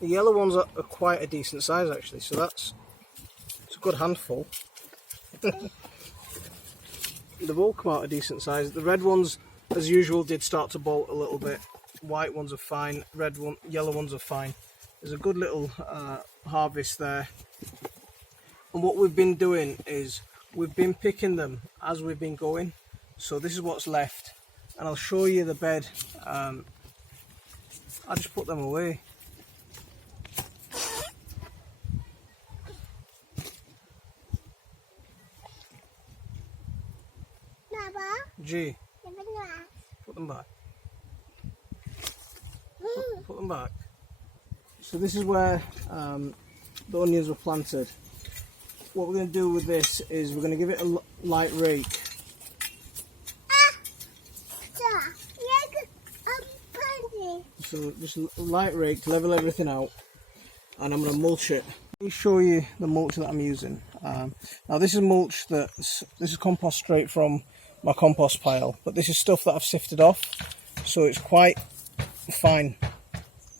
The yellow ones are quite a decent size actually, so it's a good handful. They've all come out a decent size. The red ones, as usual, did start to bolt a little bit. White ones are fine, yellow ones are fine. There's a good little harvest there. And what we've been doing is we've been picking them as we've been going. So this is what's left, and I'll show you the bed. I'll just put them away. G, put them back. Put them back. So this is where the onions were planted. What we're going to do with this is we're going to give it a light rake. So just a light rake to level everything out, and I'm going to mulch it. Let me show you the mulch that I'm using. Now this is mulch this is compost straight from my compost pile, but this is stuff that I've sifted off, so it's quite fine.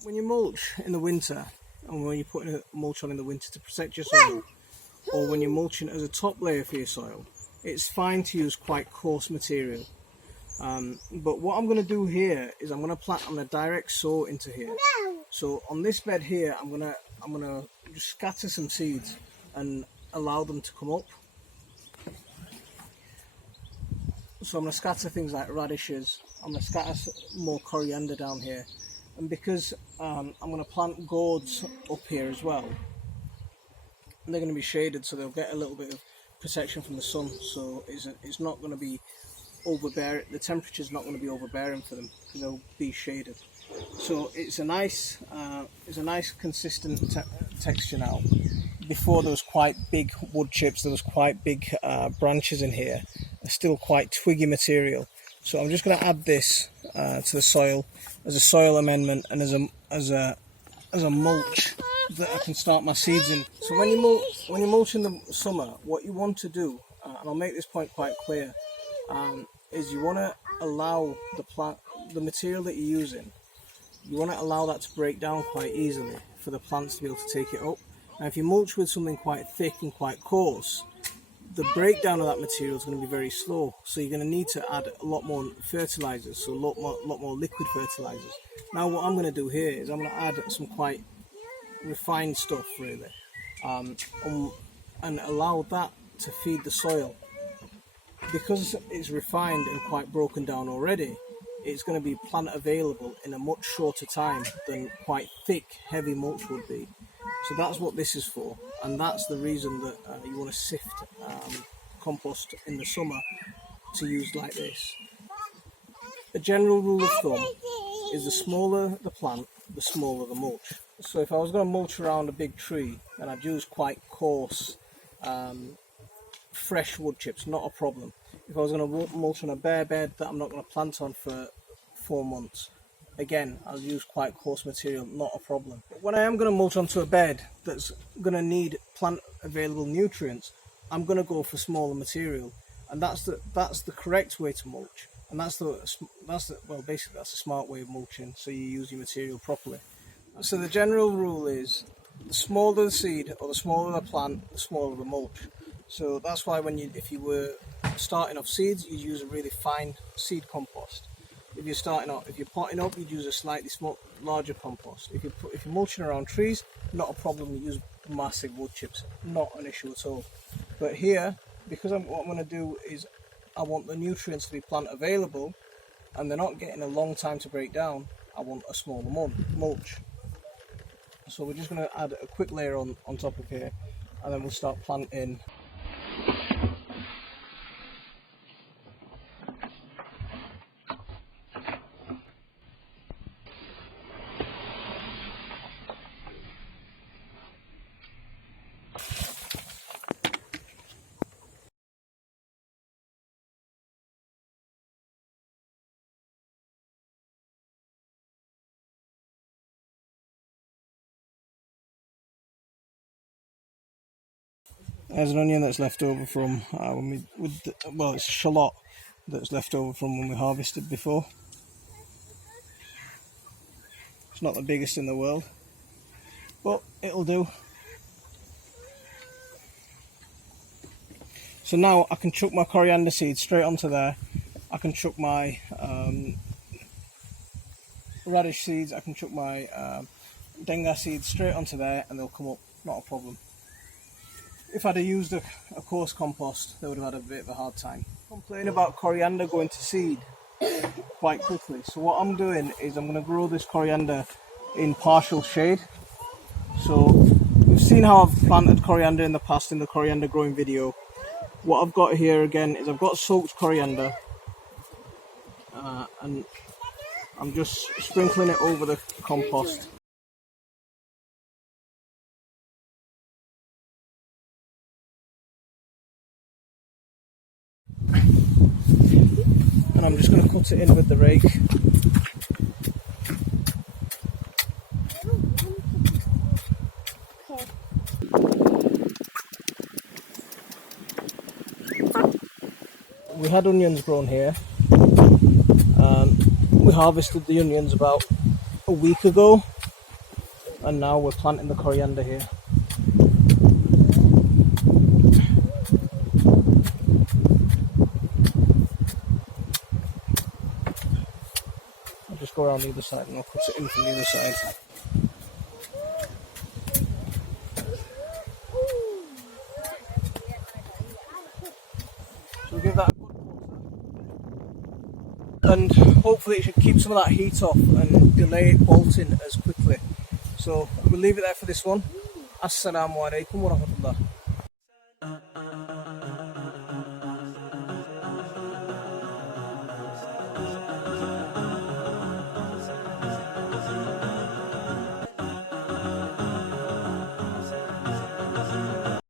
When you mulch in the winter, and when you're putting a mulch on in the winter to protect your soil, or when you're mulching as a top layer for your soil, it's fine to use quite coarse material. But what I'm going to do here is I'm going to plant on a direct sow into here. So on this bed here, I'm gonna just scatter some seeds and allow them to come up. So I'm going to scatter things like radishes. I'm going to scatter more coriander down here, and because I'm going to plant gourds up here as well, and they're going to be shaded, so they'll get a little bit of protection from the sun. So it's not going to be overbearing. The temperature's not going to be overbearing for them because they'll be shaded. So it's a nice consistent texture now. Before there was quite big wood chips, there was quite big branches in here. They're still quite twiggy material. So I'm just going to add this to the soil as a soil amendment and as a mulch that I can start my seeds in. So when you mulch in the summer, what you want to do, and I'll make this point quite clear, is you want to allow the material that you're using, you want to allow that to break down quite easily for the plants to be able to take it up. Now if you mulch with something quite thick and quite coarse, the breakdown of that material is going to be very slow, so you're going to need to add a lot more fertilizers, so a lot more liquid fertilizers. Now what I'm going to do here is I'm going to add some quite refined stuff really, and allow that to feed the soil. Because it's refined and quite broken down already, it's going to be plant available in a much shorter time than quite thick, heavy mulch would be. So that's what this is for, and that's the reason that you want to sift compost in the summer to use like this. A general rule of thumb is the smaller the plant, the smaller the mulch. So if I was going to mulch around a big tree, then I'd use quite coarse, fresh wood chips, not a problem. If I was going to mulch on a bare bed that I'm not going to plant on for 4 months, again, I'll use quite coarse material, not a problem. But when I am going to mulch onto a bed that's going to need plant available nutrients, I'm going to go for smaller material, and that's the correct way to mulch, and that's the smart way of mulching. So you use your material properly. So the general rule is the smaller the seed or the smaller the plant, the smaller the mulch. So that's why if you were starting off seeds, you'd use a really fine seed compost. If you're potting up, you'd use a slightly larger compost. If you're mulching around trees, not a problem. You use massive wood chips, not an issue at all. But here, because what I'm going to do is I want the nutrients to be plant available, and they're not getting a long time to break down, I want a smaller mulch. So we're just going to add a quick layer on top of here, and then we'll start planting. There's an onion that's left over from it's shallot that's left over from when we harvested before. It's not the biggest in the world. but it'll do. So now I can chuck my coriander seeds straight onto there. I can chuck my radish seeds, I can chuck my Dhanya seeds straight onto there and they'll come up, not a problem. If I'd have used a coarse compost, they would have had a bit of a hard time. Complain about coriander going to seed quite quickly. So what I'm doing is I'm going to grow this coriander in partial shade. So you've seen how I've planted coriander in the past in the coriander growing video. What I've got here again is I've got soaked coriander and I'm just sprinkling it over the compost. And I'm just going to cut it in with the rake. We had onions grown here. We harvested the onions about a week ago, and now we're planting the coriander here. I'll just go around the other side and I'll cut it in from the other side. So we'll give that a good coat, and hopefully it should keep some of that heat off and delay it bolting as quickly. So we'll leave it there for this one. Assalamu alaikum wa rahmatullah.